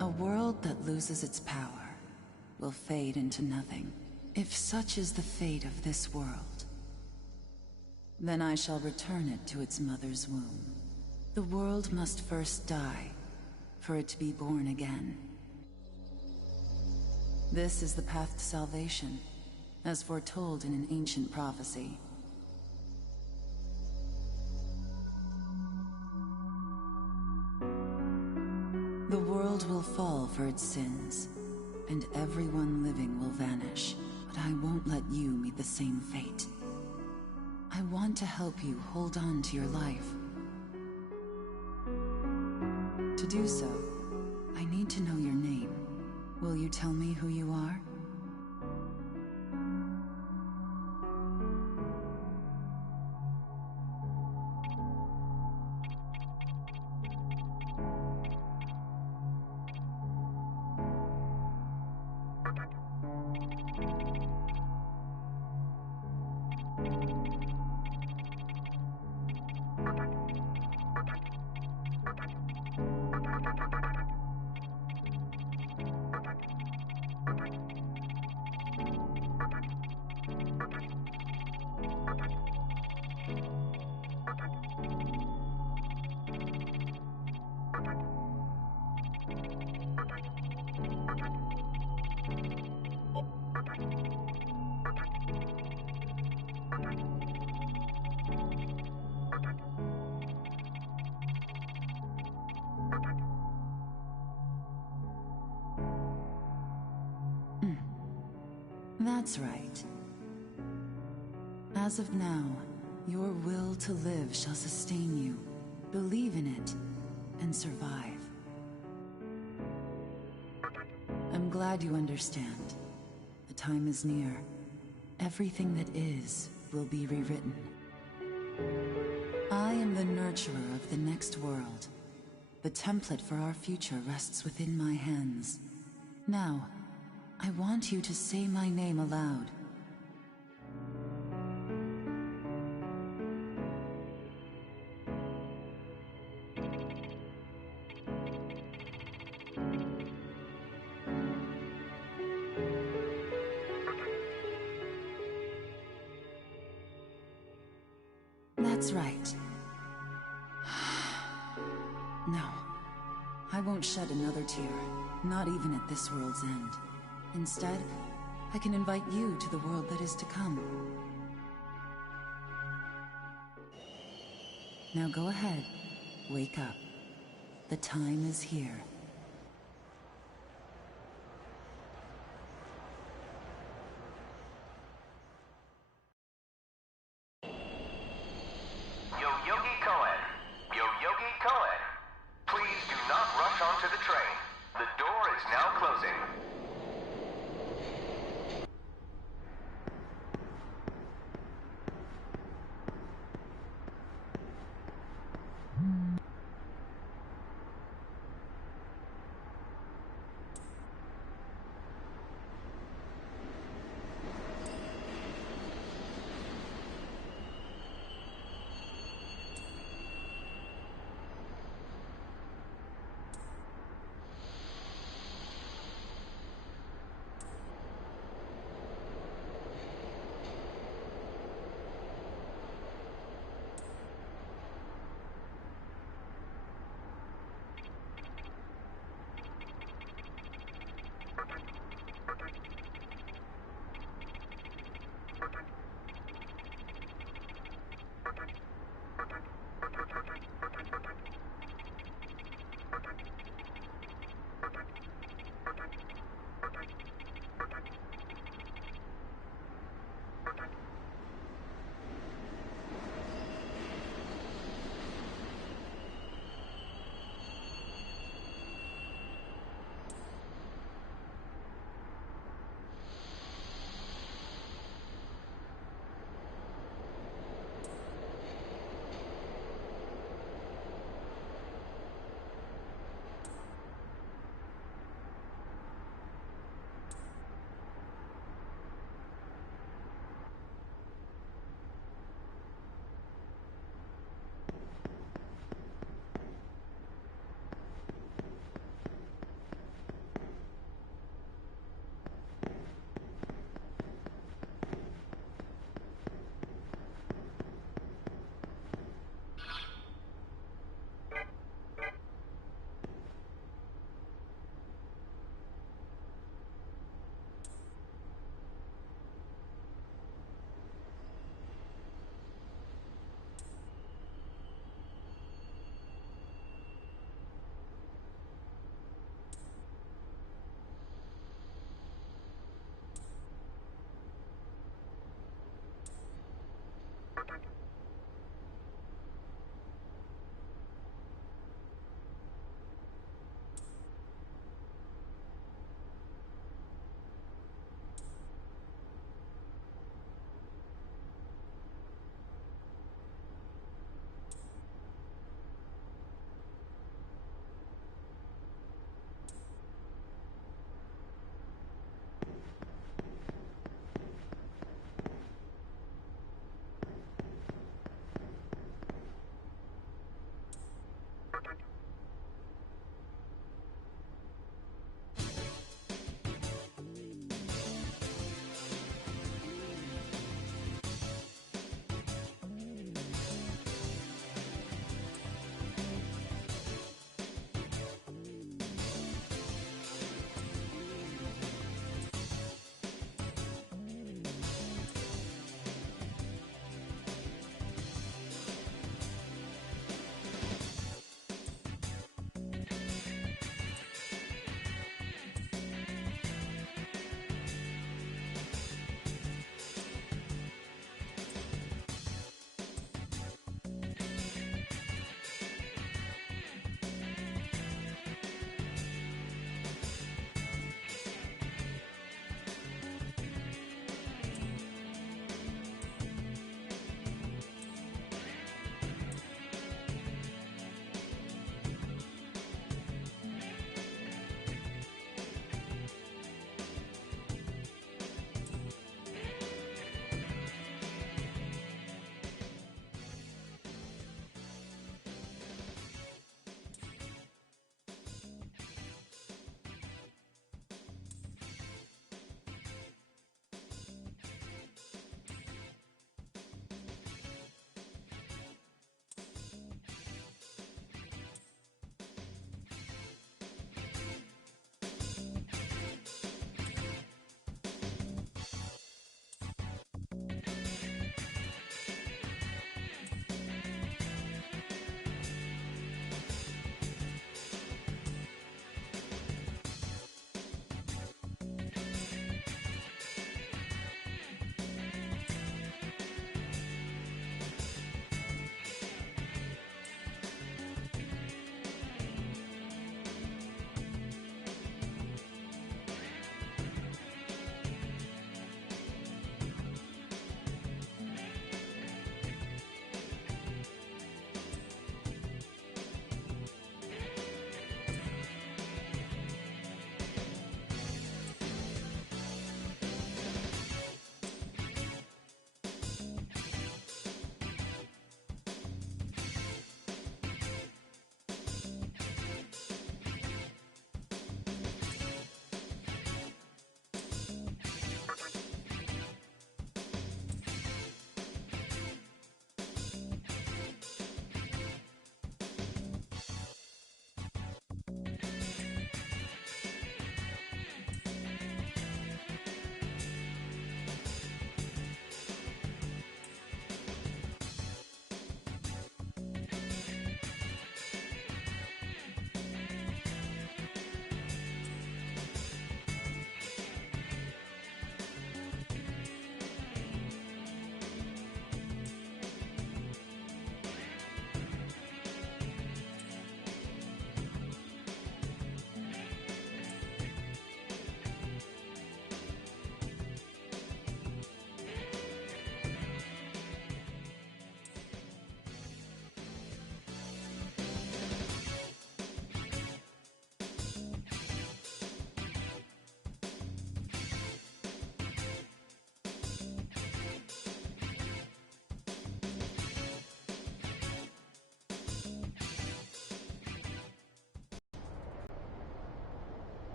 A world that loses its power will fade into nothing. If such is the fate of this world, then I shall return it to its mother's womb. The world must first die for it to be born again. This is the path to salvation, as foretold in an ancient prophecy. The world will fall for its sins, and everyone living will vanish. But I won't let you meet the same fate. I want to help you hold on to your life. To do so, I need to know your name. Will you tell me who you are? That's right. As of now, your will to live shall sustain you. Believe in it, and survive. I'm glad you understand. The time is near. Everything that is will be rewritten. I am the nurturer of the next world. The template for our future rests within my hands. Now, I want you to say my name aloud. That's right. No, I won't shed another tear, not even at this world's end. Instead, I can invite you to the world that is to come. Now go ahead, wake up. The time is here. Please do not rush onto the train. The door is now closing.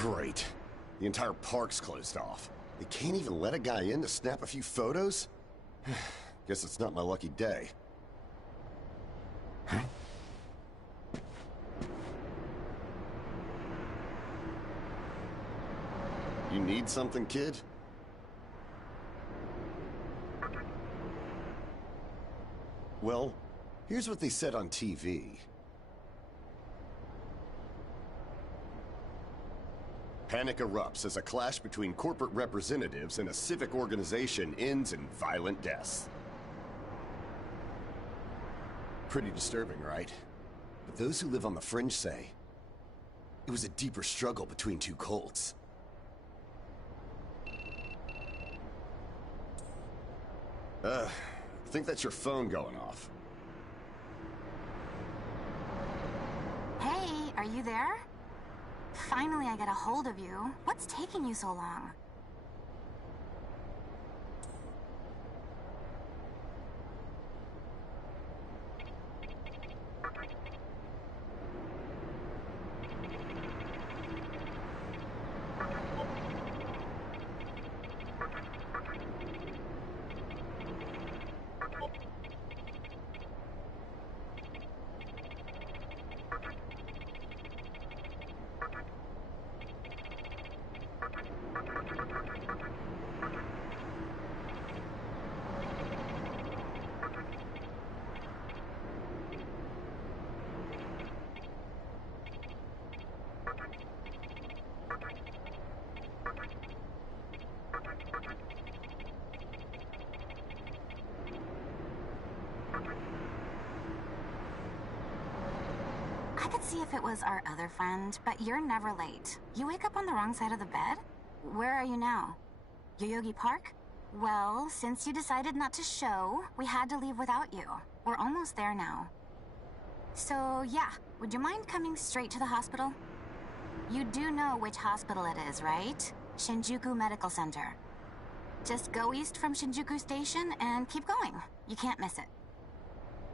Great. The entire park's closed off. They can't even let a guy in to snap a few photos? Guess it's not my lucky day. Huh? You need something, kid? Well, here's what they said on TV. Panic erupts as a clash between corporate representatives and a civic organization ends in violent deaths. Pretty disturbing, right? But those who live on the fringe say it was a deeper struggle between two cults. I think that's your phone going off. Hey, are you there? Finally, I get a hold of you. What's taking you so long? I could see if it was our other friend, but you're never late. You wake up on the wrong side of the bed? Where are you now? Yoyogi Park? Well, since you decided not to show, we had to leave without you. We're almost there now. So, yeah, would you mind coming straight to the hospital? You do know which hospital it is, right? Shinjuku Medical Center. Just go east from Shinjuku Station and keep going. You can't miss it.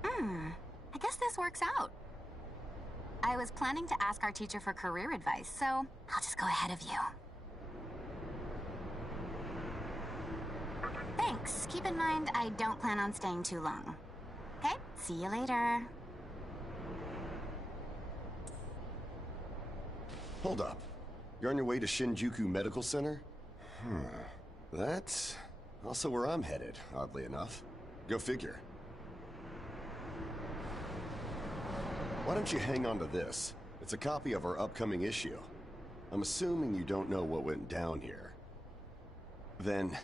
I guess this works out. I was planning to ask our teacher for career advice, so I'll just go ahead of you. Thanks. Keep in mind, I don't plan on staying too long. Okay, see you later. Hold up. You're on your way to Shinjuku Medical Center? That's also where I'm headed, oddly enough. Go figure. Why don't you hang on to this? It's a copy of our upcoming issue. I'm assuming you don't know what went down here. Then,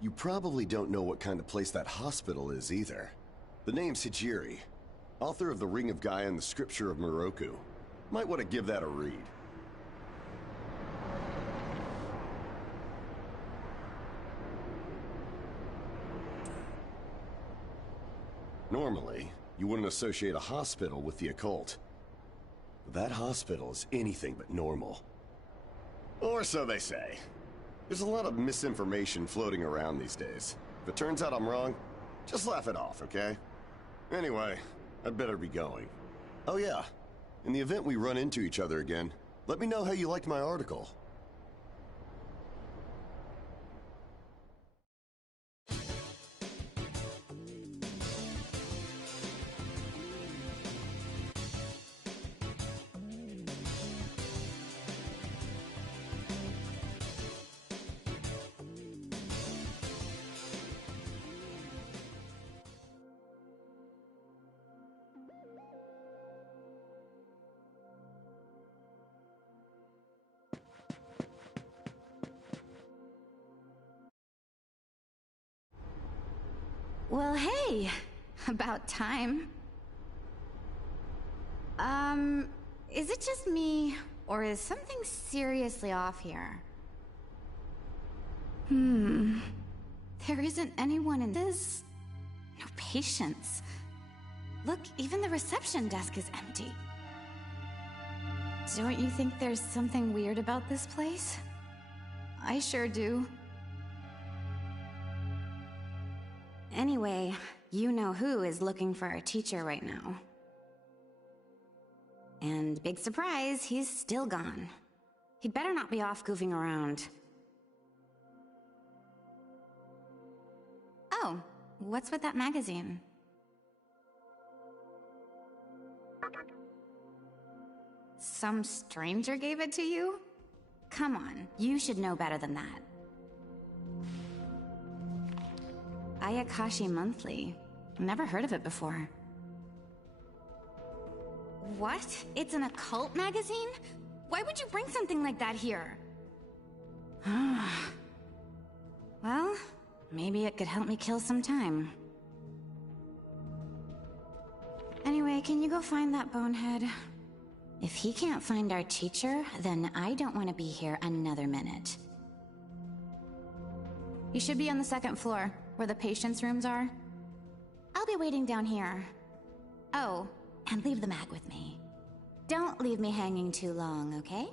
you probably don't know what kind of place that hospital is either. The name's Hijiri, author of The Ring of Gaia and the Scripture of Moroku. Might want to give that a read. Normally, you wouldn't associate a hospital with the occult. But that hospital is anything but normal. Or so they say. There's a lot of misinformation floating around these days. If it turns out I'm wrong, just laugh it off, okay? Anyway, I'd better be going. Oh yeah, in the event we run into each other again, let me know how you liked my article. Well, hey, about time. Is it just me, or is something seriously off here? There isn't anyone in this. No patients. Look, even the reception desk is empty. Don't you think there's something weird about this place? I sure do. Anyway, you know who is looking for a teacher right now. And big surprise, he's still gone. He'd better not be off goofing around. Oh, what's with that magazine? Some stranger gave it to you? Come on, you should know better than that. Ayakashi Monthly. Never heard of it before. What? It's an occult magazine? Why would you bring something like that here? Well, maybe it could help me kill some time. Anyway, can you go find that bonehead? If he can't find our teacher, then I don't want to be here another minute. You should be on the second floor, where the patients' rooms are. I'll be waiting down here. Oh, and leave the mag with me. Don't leave me hanging too long, okay?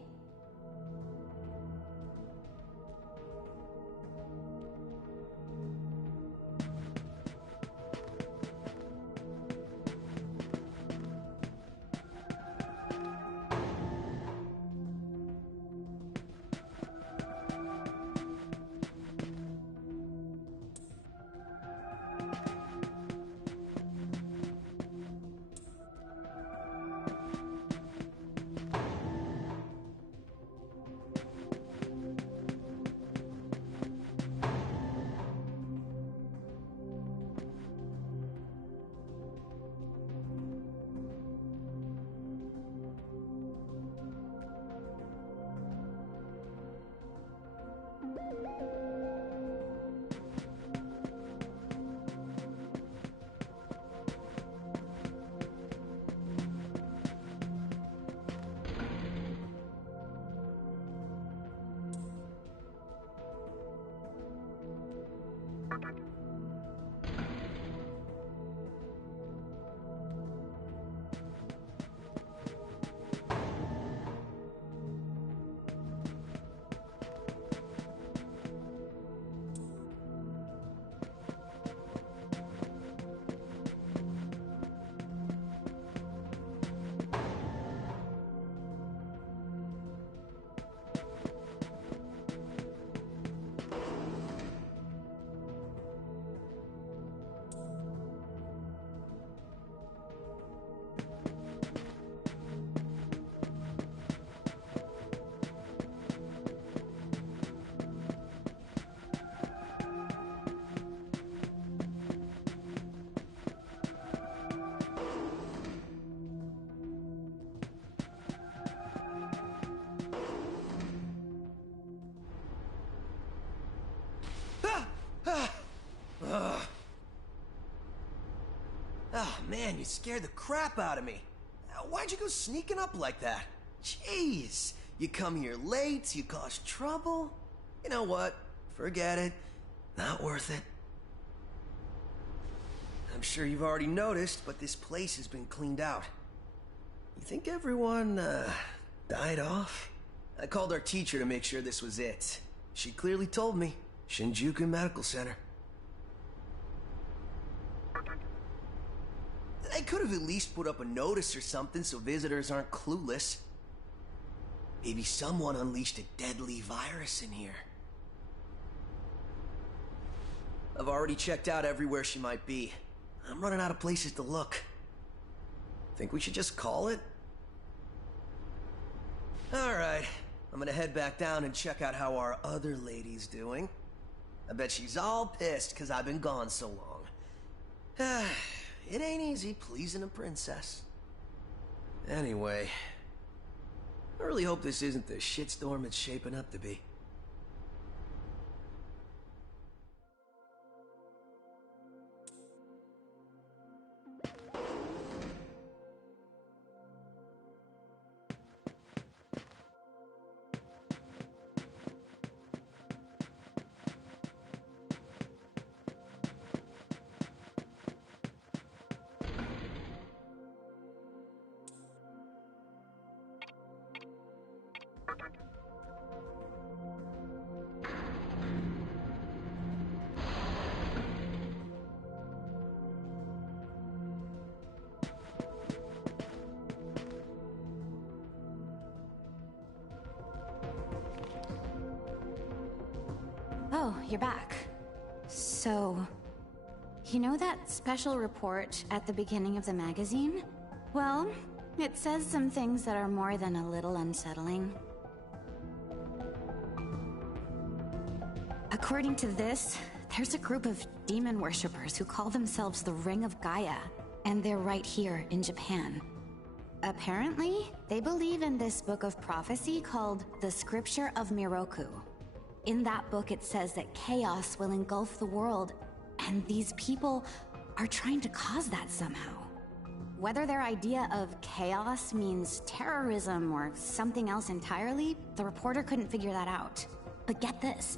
Oh man, you scared the crap out of me. Why'd you go sneaking up like that? Jeez, you come here late, you cause trouble. You know what? Forget it. Not worth it. I'm sure you've already noticed, but this place has been cleaned out. You think everyone, died off? I called our teacher to make sure this was it. She clearly told me. Shinjuku Medical Center. They could have at least put up a notice or something so visitors aren't clueless. Maybe someone unleashed a deadly virus in here. I've already checked out everywhere she might be. I'm running out of places to look. Think we should just call it? Alright, I'm gonna head back down and check out how our other lady's doing. I bet she's all pissed because I've been gone so long. It ain't easy pleasing a princess. Anyway, I really hope this isn't the shitstorm it's shaping up to be. Oh, you're back. So, you know that special report at the beginning of the magazine? Well, it says some things that are more than a little unsettling. According to this, there's a group of demon worshippers who call themselves the Ring of Gaia, and they're right here in Japan. Apparently, they believe in this book of prophecy called the Scripture of Miroku. In that book, it says that chaos will engulf the world, and these people are trying to cause that somehow. Whether their idea of chaos means terrorism or something else entirely, the reporter couldn't figure that out. But get this.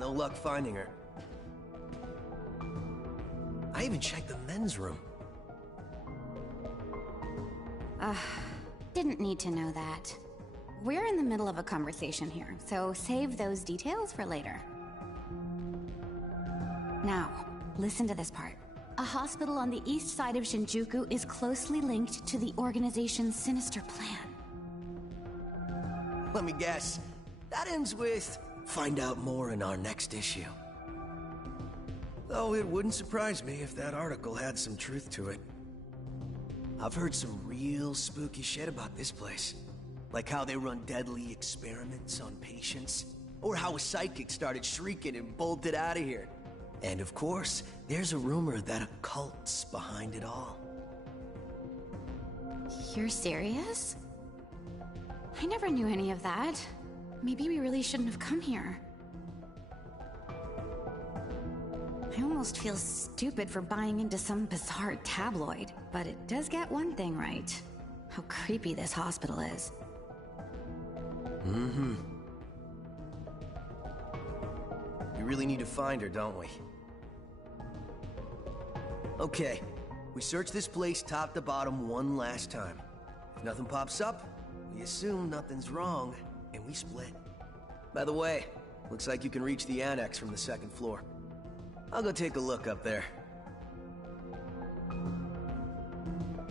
No luck finding her. I even checked the men's room. Didn't need to know that. We're in the middle of a conversation here, so save those details for later. Now, listen to this part. A hospital on the east side of Shinjuku is closely linked to the organization's sinister plan. Let me guess. That ends with, find out more in our next issue. Though it wouldn't surprise me if that article had some truth to it. I've heard some real spooky shit about this place. Like how they run deadly experiments on patients, or how a psychic started shrieking and bolted out of here. And of course, there's a rumor that a cult's behind it all. You're serious? I never knew any of that. Maybe we really shouldn't have come here. I almost feel stupid for buying into some bizarre tabloid, but it does get one thing right. How creepy this hospital is. Mm-hmm. We really need to find her, don't we? Okay, we search this place top to bottom one last time. If nothing pops up, we assume nothing's wrong, and we split. By the way, looks like you can reach the annex from the second floor. I'll go take a look up there.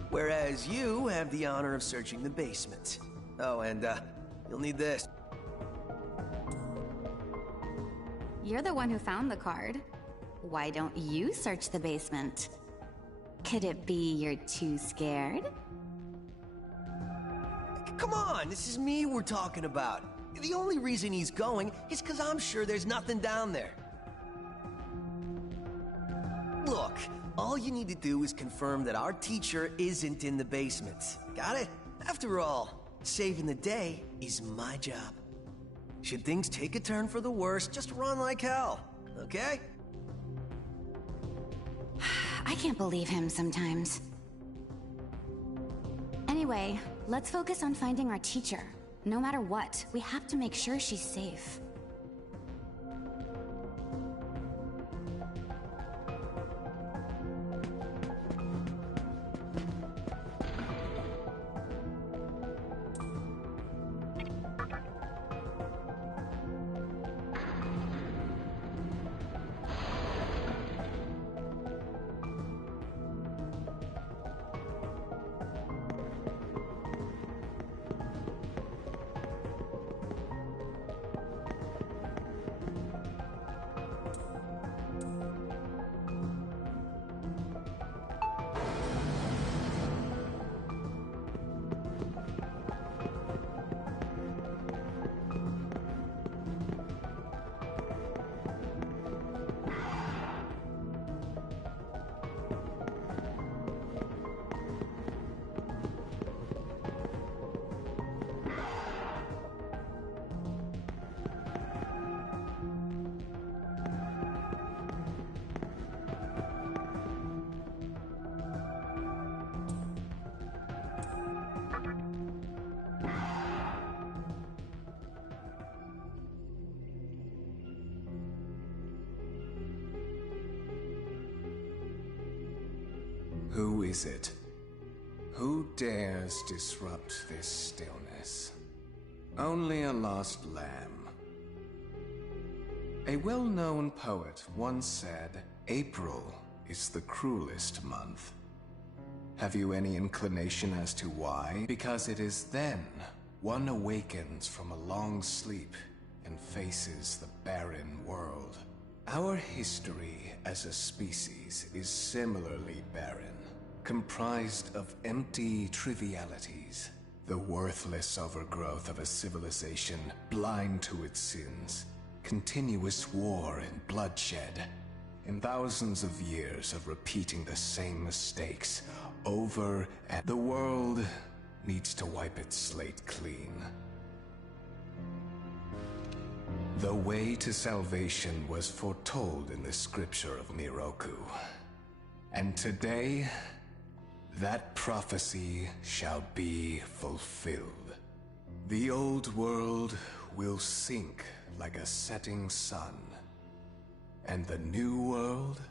Whereas you have the honor of searching the basement. Oh, and, you'll need this. You're the one who found the card. Why don't you search the basement? Could it be you're too scared? Come on, this is me we're talking about. The only reason he's going is because I'm sure there's nothing down there. Look, all you need to do is confirm that our teacher isn't in the basement. Got it? After all, saving the day is my job. Should things take a turn for the worse, just run like hell, okay? I can't believe him sometimes. Anyway, let's focus on finding our teacher. No matter what, we have to make sure she's safe. Who is it? Who dares disrupt this stillness? Only a lost lamb. A well-known poet once said, April is the cruelest month. Have you any inclination as to why? Because it is then one awakens from a long sleep and faces the barren world. Our history as a species is similarly barren, comprised of empty trivialities, the worthless overgrowth of a civilization blind to its sins, continuous war and bloodshed, and thousands of years of repeating the same mistakes over and the world needs to wipe its slate clean. The way to salvation was foretold in the scripture of Miroku. And today, that prophecy shall be fulfilled. The old world will sink like a setting sun, and the new world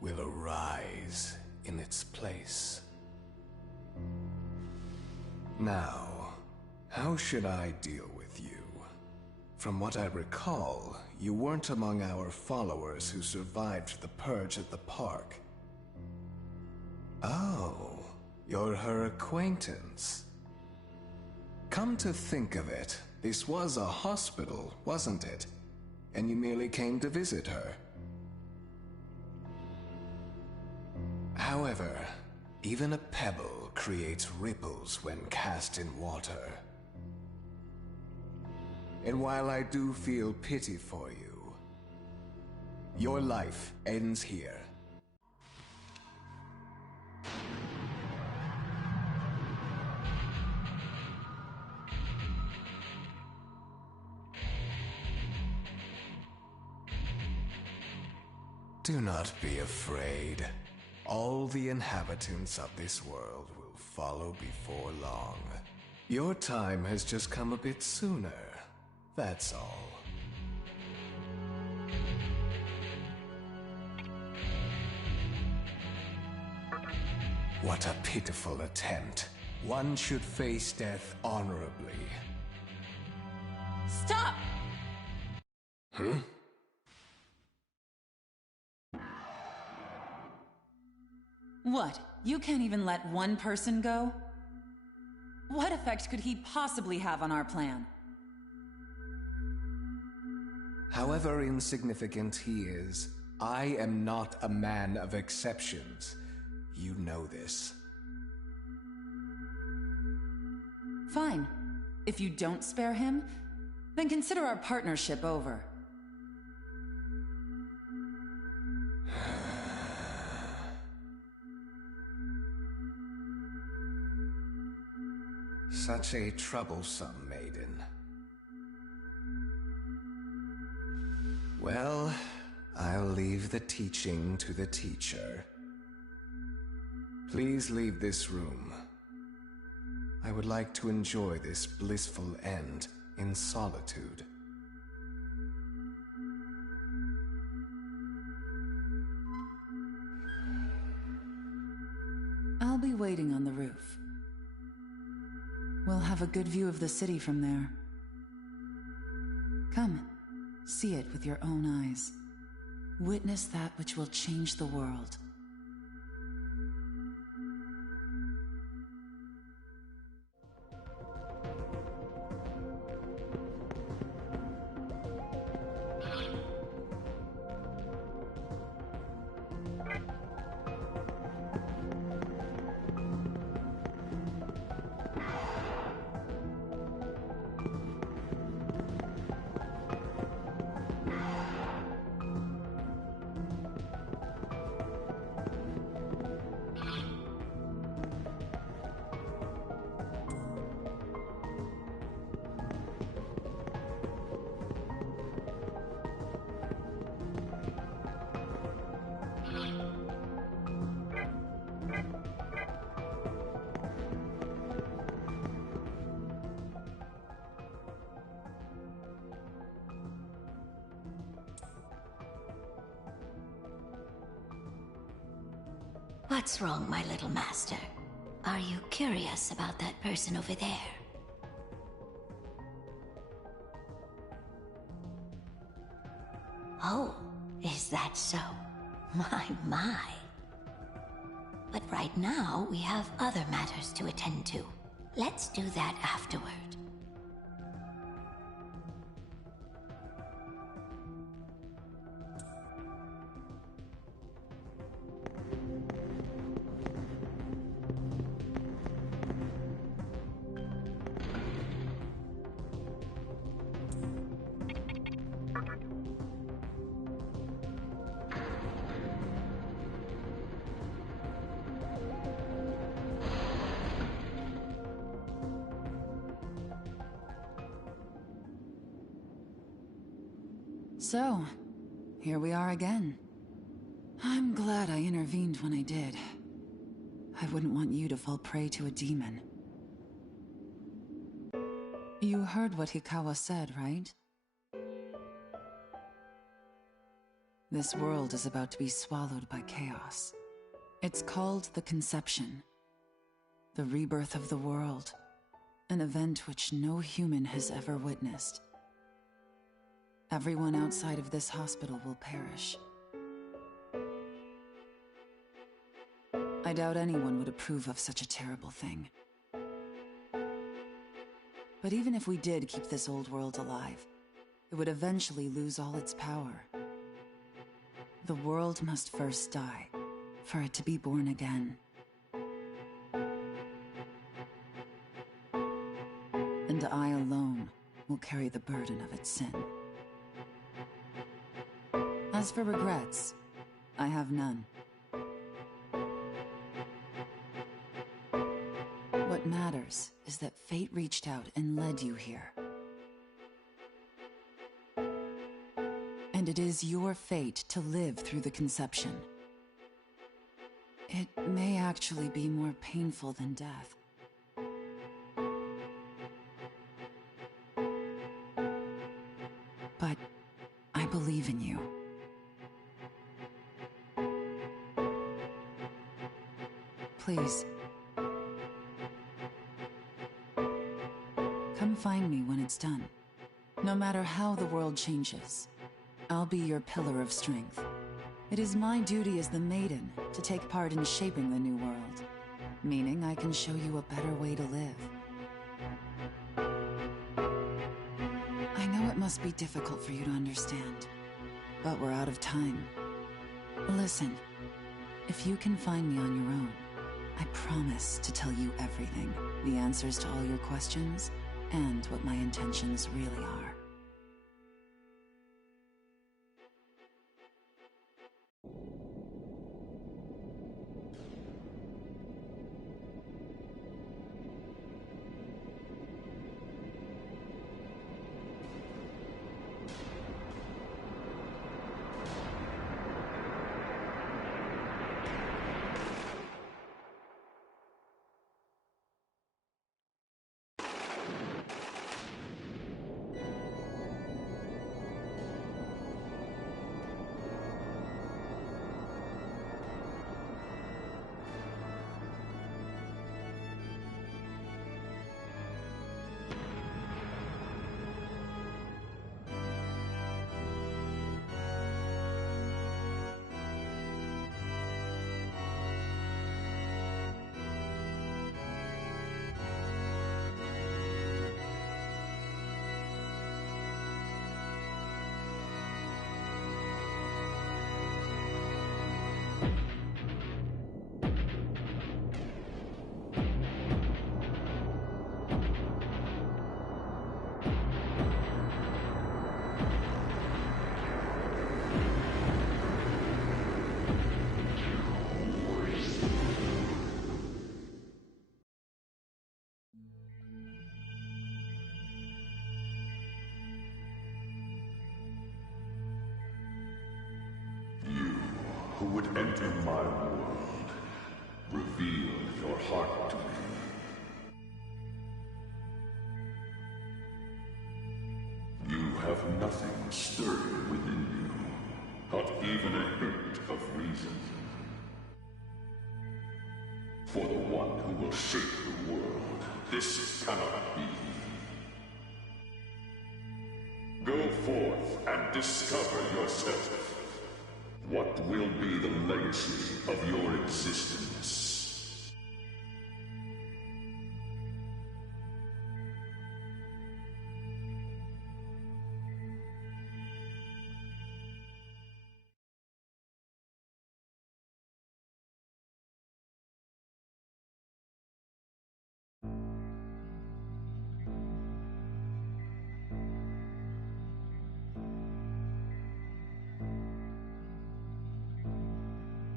will arise in its place. Now, how should I deal with you? From what I recall, you weren't among our followers who survived the purge at the park. Oh, you're her acquaintance. Come to think of it, this was a hospital, wasn't it? And you merely came to visit her. However, even a pebble creates ripples when cast in water. And while I do feel pity for you, your life ends here. Do not be afraid. All the inhabitants of this world will follow before long. Your time has just come a bit sooner. That's all. What a pitiful attempt. One should face death honorably. Stop! What? You can't even let one person go? What effect could he possibly have on our plan? However insignificant he is, I am not a man of exceptions. You know this. Fine. If you don't spare him, then consider our partnership over. Such a troublesome maiden. Well, I'll leave the teaching to the teacher. Please leave this room. I would like to enjoy this blissful end in solitude. I'll be waiting on the roof. We'll have a good view of the city from there. Come, see it with your own eyes. Witness that which will change the world. What's wrong, my little master? Are you curious about that person over there? Oh, is that so? My. But right now, we have other matters to attend to. Let's do that afterward. So, here we are again. I'm glad I intervened when I did. I wouldn't want you to fall prey to a demon. You heard what Hikawa said, right? This world is about to be swallowed by chaos. It's called the Conception. The rebirth of the world. An event which no human has ever witnessed. Everyone outside of this hospital will perish. I doubt anyone would approve of such a terrible thing. But even if we did keep this old world alive, it would eventually lose all its power. The world must first die, for it to be born again. And I alone will carry the burden of its sin. As for regrets, I have none. What matters is that fate reached out and led you here. And it is your fate to live through the Conception. It may actually be more painful than death. But I believe in you. Please. Come find me when it's done. No matter how the world changes, I'll be your pillar of strength. It is my duty as the Maiden to take part in shaping the new world, meaning I can show you a better way to live. I know it must be difficult for you to understand, but we're out of time. Listen, if you can find me on your own, I promise to tell you everything, the answers to all your questions, and what my intentions really are. Who would enter my world, reveal your heart to me. You have nothing stirring within you, not even a hint of reason. For the one who will shape the world, this cannot be. Go forth and discover yourself. What will be the legacy of your existence?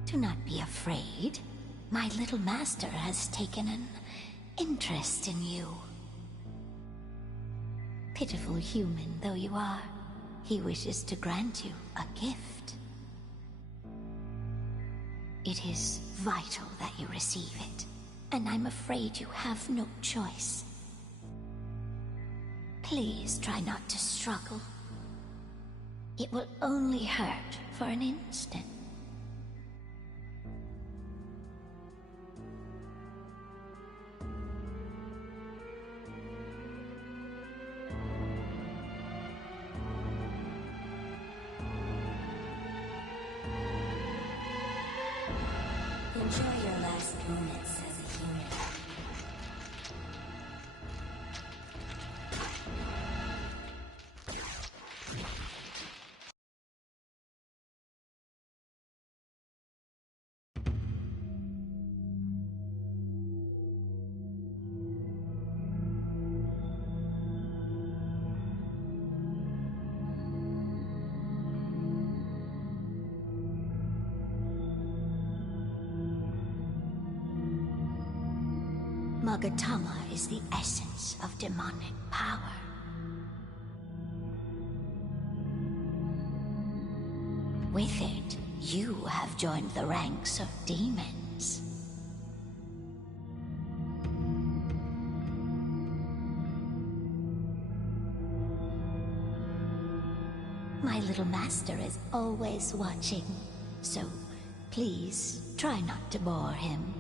Do not be afraid. My little master has taken an interest in you. Pitiful human though you are, he wishes to grant you a gift. It is vital that you receive it, and I'm afraid you have no choice. Please try not to struggle. It will only hurt for an instant. Enjoy your last moments as a human. Magatama is the essence of demonic power. With it, you have joined the ranks of demons. My little master is always watching, so please try not to bore him.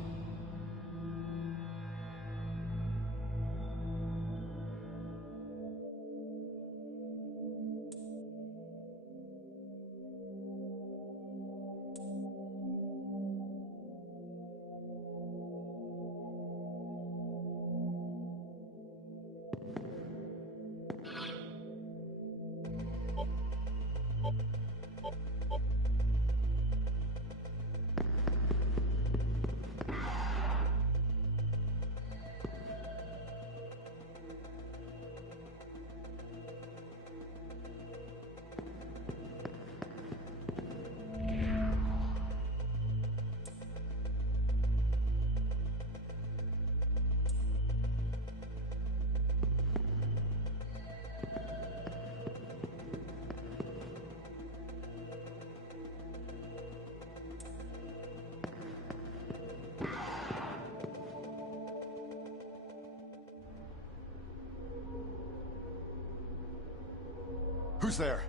Who's there?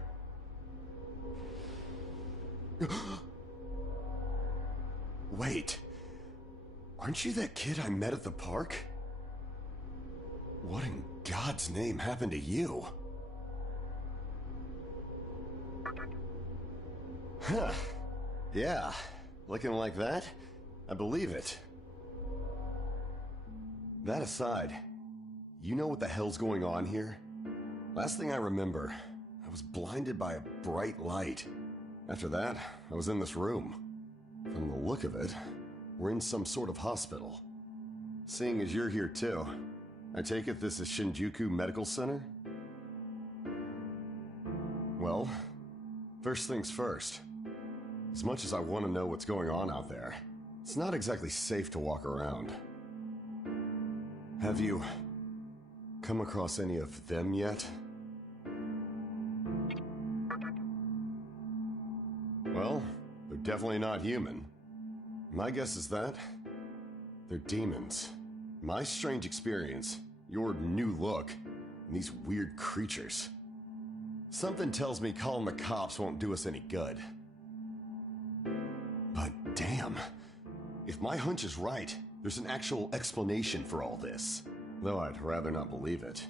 Wait. Aren't you that kid I met at the park? What in God's name happened to you? Huh. Yeah. Looking like that? I believe it. That aside, you know what the hell's going on here? Last thing I remember, I was blinded by a bright light. After that, I was in this room. From the look of it, we're in some sort of hospital. Seeing as you're here too, I take it this is Shinjuku Medical Center? Well, first things first. As much as I want to know what's going on out there, it's not exactly safe to walk around. Have you come across any of them yet? Well, they're definitely not human. My guess is that they're demons. My strange experience, your new look, and these weird creatures. Something tells me calling the cops won't do us any good. But damn, if my hunch is right, there's an actual explanation for all this. Though I'd rather not believe it.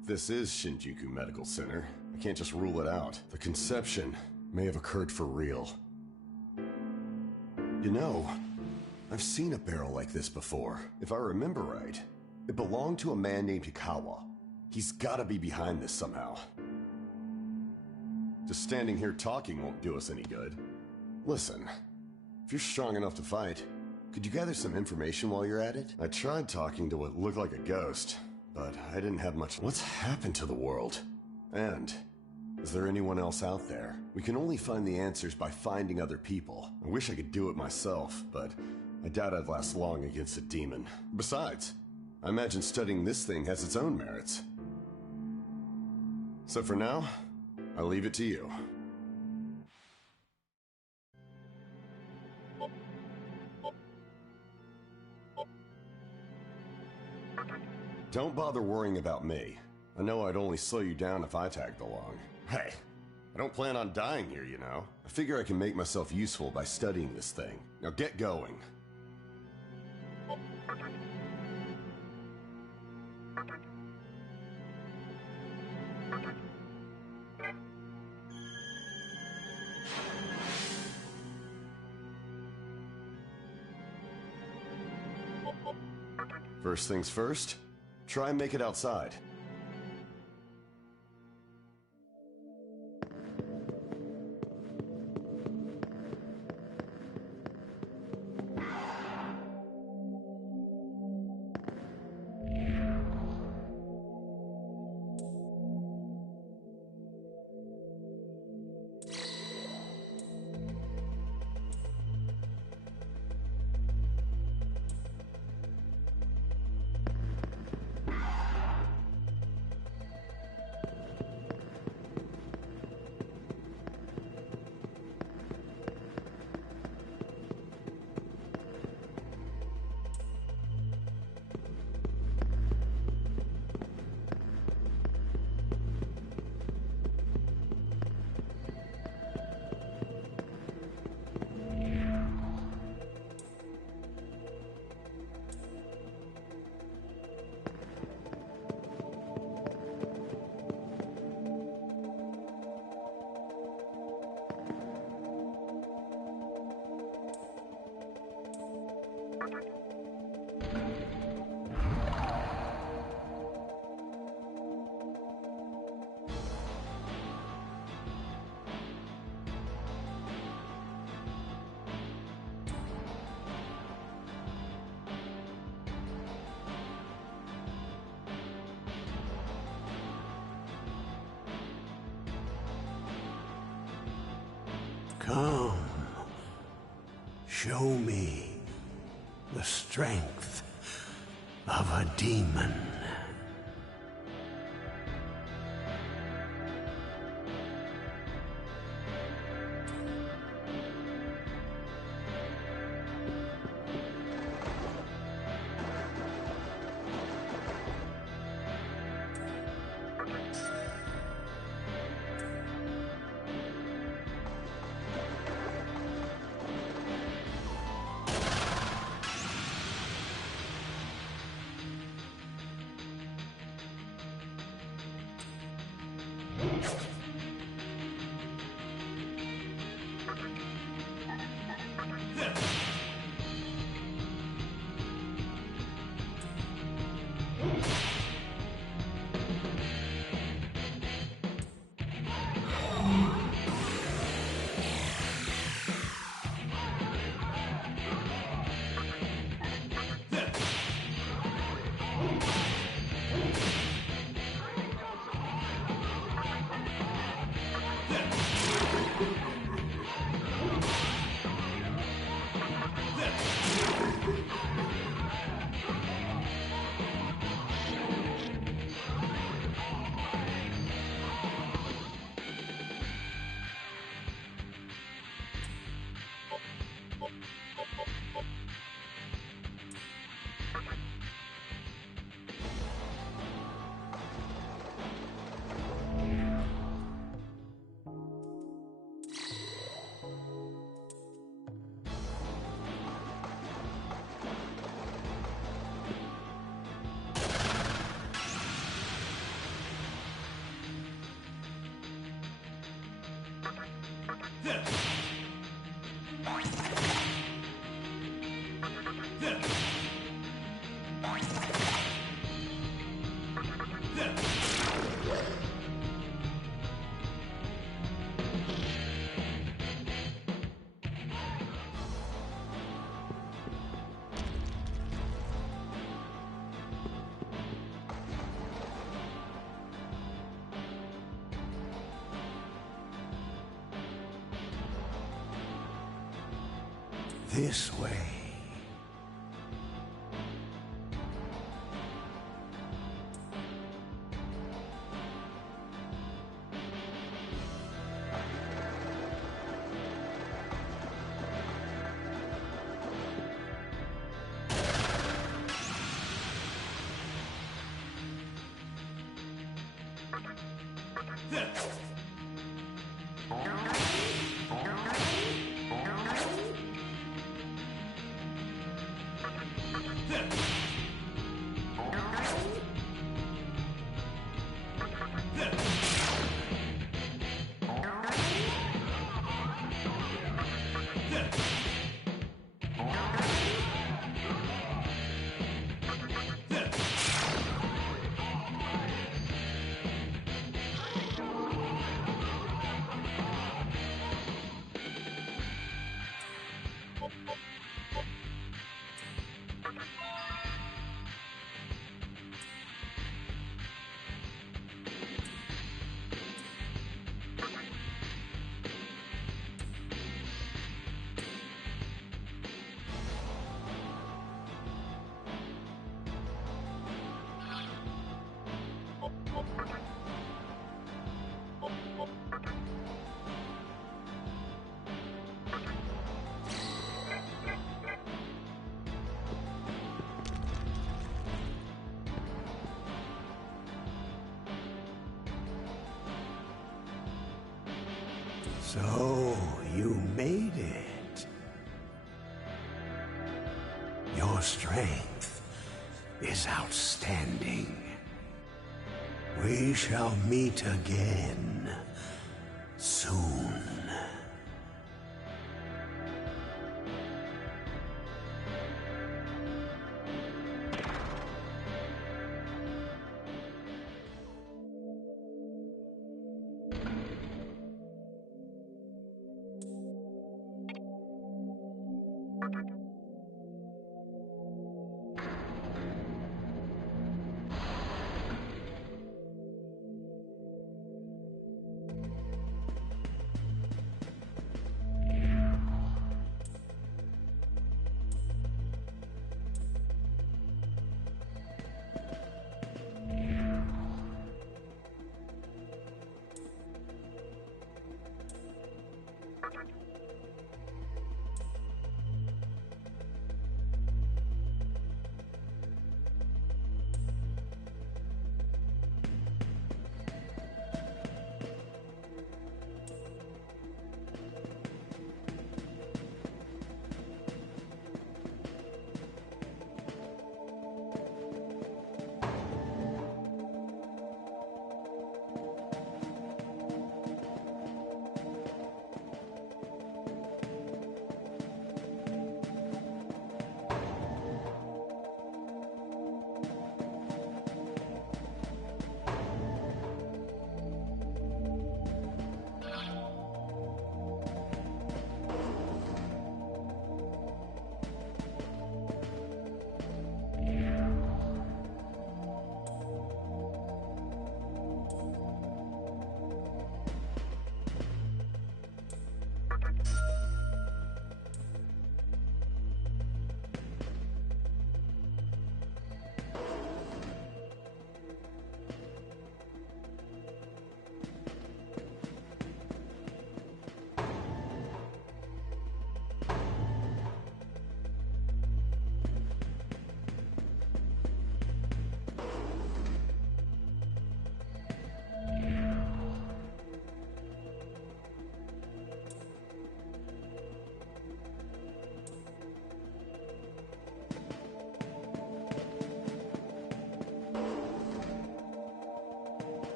If this is Shinjuku Medical Center, I can't just rule it out. The conception may have occurred for real. You know, I've seen a barrel like this before. If I remember right, it belonged to a man named Hikawa. He's gotta be behind this somehow. Just standing here talking won't do us any good. Listen, if you're strong enough to fight, could you gather some information while you're at it? I tried talking to what looked like a ghost, but I didn't have much. What's happened to the world? And is there anyone else out there? We can only find the answers by finding other people. I wish I could do it myself, but I doubt I'd last long against a demon. Besides, I imagine studying this thing has its own merits. So for now, I'll leave it to you. Don't bother worrying about me. I know I'd only slow you down if I tagged along. Hey, I don't plan on dying here, you know. I figure I can make myself useful by studying this thing. Now get going. First things first, try and make it outside. Come, show me the strength of a demon. This way. So, you made it. Your strength is outstanding. We shall meet again soon.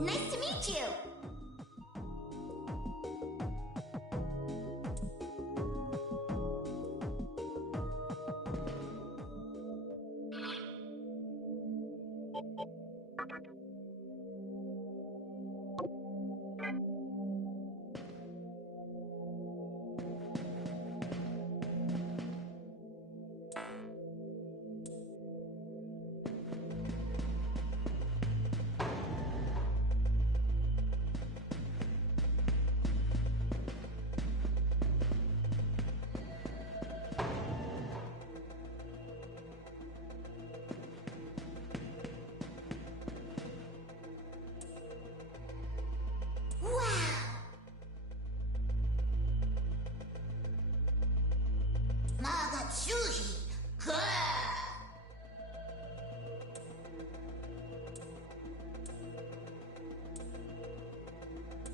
Nice to meet you! sushi.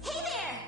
Hey there!